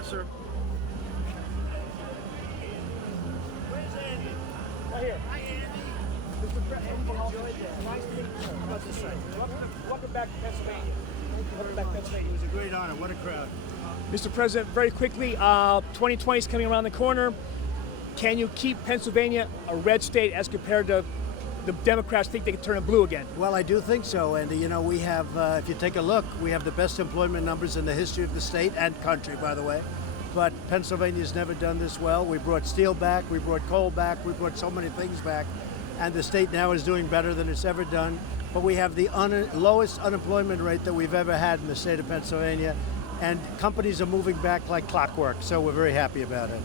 Yes, sir. Where's Andy? Right here. Hi, Andy. Mr. President, nice to meet you. How about this side? Welcome back to Pennsylvania. Welcome back to Pennsylvania. It was a great honor. What a crowd. Mr. President, very quickly, 2020 is coming around the corner. Can you keep Pennsylvania a red state as compared to the Democrats think they can turn it blue again? Well, I do think so. And, you know, we have, if you take a look, we have the best employment numbers in the history of the state and country, by the way. But Pennsylvania's never done this well. We brought steel back, we brought coal back, we brought so many things back. And the state now is doing better than it's ever done. But we have the lowest unemployment rate that we've ever had in the state of Pennsylvania. And companies are moving back like clockwork. So we're very happy about it.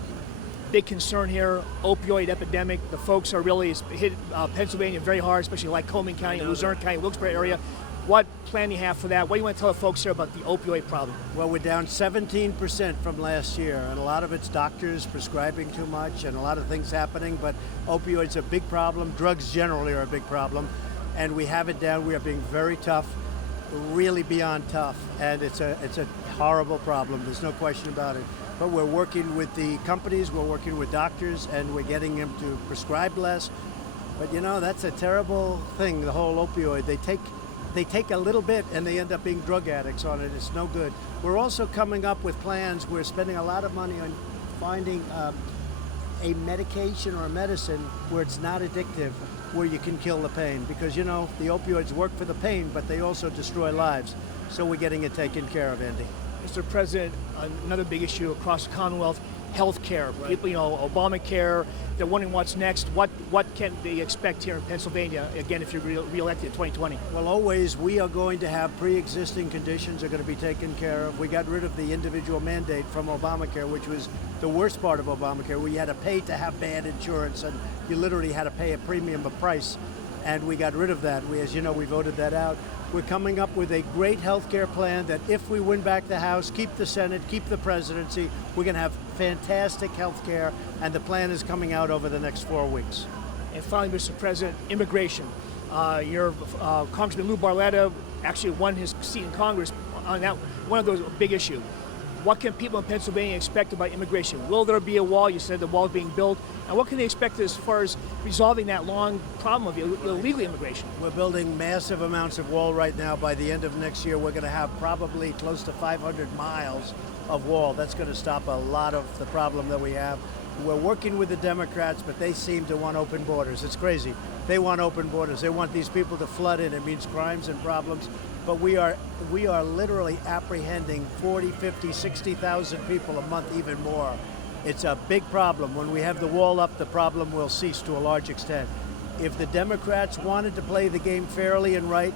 Big concern here, opioid epidemic. The folks are really hit Pennsylvania very hard, especially like Coleman County, Luzerne County, Wilkes-Barre area. What plan do you have for that? What do you want to tell the folks here about the opioid problem? Well, we're down 17% from last year, and a lot of it's doctors prescribing too much and a lot of things happening, but opioids are a big problem. Drugs generally are a big problem, and we have it down. We are being very tough, really beyond tough, and it's a horrible problem. There's no question about it. But we're working with the companies, we're working with doctors, and we're getting them to prescribe less. But you know, that's a terrible thing, the whole opioid. They take a little bit and they end up being drug addicts on it. It's no good. We're also coming up with plans. We're spending a lot of money on finding a medication or a medicine where it's not addictive, where you can kill the pain. Because you know, the opioids work for the pain, but they also destroy lives. So we're getting it taken care of, Andy. Mr. President, another big issue across the Commonwealth, health care. Right. People, you know, Obamacare, they're wondering what's next. What can they expect here in Pennsylvania, again, if you're re-elected in 2020? Well, always we are going to have pre-existing conditions are going to be taken care of. We got rid of the individual mandate from Obamacare, which was the worst part of Obamacare, where you had to pay to have bad insurance, and you literally had to pay a premium of price. And we got rid of that. As you know, we voted that out. We're coming up with a great health care plan that if we win back the House, keep the Senate, keep the presidency, we're going to have fantastic health care, and the plan is coming out over the next 4 weeks. And finally, Mr. President, immigration. Your Congressman Lou Barletta actually won his seat in Congress on that one of those big issue. What can people in Pennsylvania expect about immigration? Will there be a wall? You said the wall is being built. And what can they expect as far as resolving that long problem of illegal immigration? We're building massive amounts of wall right now. By the end of next year, we're going to have probably close to 500 miles of wall. That's going to stop a lot of the problem that we have. We're working with the Democrats, but they seem to want open borders. It's crazy. They want open borders. They want these people to flood in. It means crimes and problems. But we are literally apprehending 40, 50, 60,000 people a month, even more. It's a big problem. When we have the wall up, the problem will cease to a large extent. If the Democrats wanted to play the game fairly and right,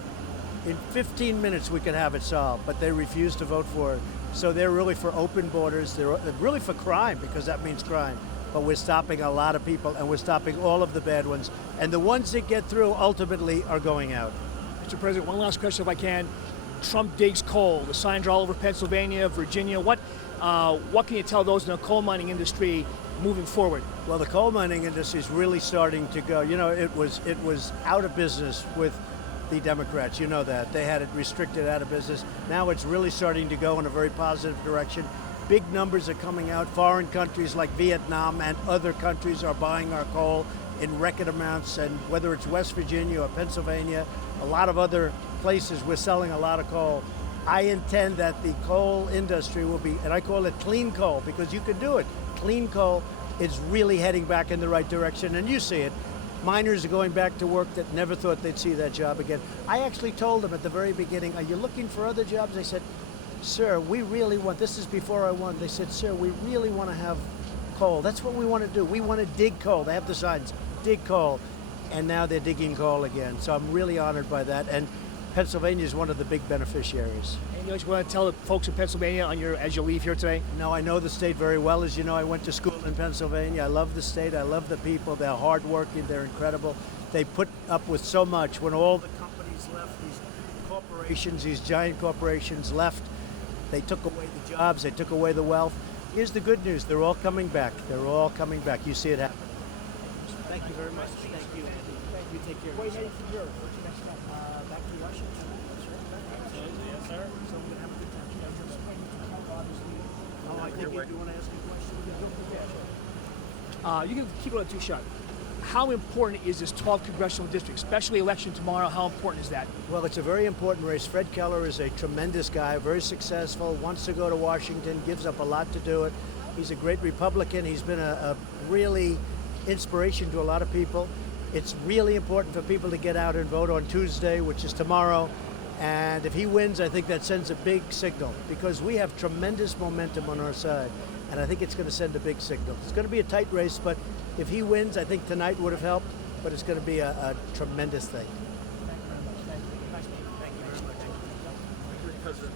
in 15 minutes we could have it solved, but they refuse to vote for it. So they're really for open borders. They're really for crime, because that means crime. But we're stopping a lot of people, and we're stopping all of the bad ones. And the ones that get through ultimately are going out. Mr. President, one last question if I can. Trump digs coal. The signs are all over Pennsylvania, Virginia. What can you tell those in the coal mining industry moving forward? Well, the coal mining industry is really starting to go. You know, it was out of business with the Democrats. You know that. They had it restricted, out of business. Now it's really starting to go in a very positive direction. Big numbers are coming out. Foreign countries like Vietnam and other countries are buying our coal in record amounts, and whether it's West Virginia or Pennsylvania, a lot of other places, we're selling a lot of coal. I intend that the coal industry will be, and I call it clean coal, because you can do it. Clean coal is really heading back in the right direction, and you see it. Miners are going back to work that never thought they'd see that job again. I actually told them at the very beginning, are you looking for other jobs? They said, sir, we really want, this is before I won, they said, sir, we really want to have coal. That's what we want to do. We want to dig coal. They have the signs, dig coal. And now they're digging coal again. So I'm really honored by that. And Pennsylvania is one of the big beneficiaries. And you want to tell the folks in Pennsylvania as you leave here today? No, I know the state very well. As you know, I went to school in Pennsylvania. I love the state. I love the people. They're hardworking. They're incredible. They put up with so much. When all the companies left, these corporations, these giant corporations left, they took away the jobs. They took away the wealth. Here's the good news. They're all coming back. They're all coming back. You see it happen. Thank you very much. Thank you, Andy. You take care of yourself. What's your next stop? Back to Russia. Yes, sir. So we're going to have a good time. Obviously, Oh, I think you want to ask a question? You can keep it on two shot. How important is this 12th congressional district, especially election tomorrow? How important is that? Well, it's a very important race. Fred Keller is a tremendous guy, very successful, wants to go to Washington, gives up a lot to do it. He's a great Republican. He's been a really inspiration to a lot of people. It's really important for people to get out and vote on Tuesday, which is tomorrow. And if he wins, I think that sends a big signal because we have tremendous momentum on our side. And I think it's going to send a big signal. It's going to be a tight race, but if he wins, I think tonight would have helped, but it's going to be a tremendous thing. Thank you very much. Thank you. Nice meeting you. Thank you very much. President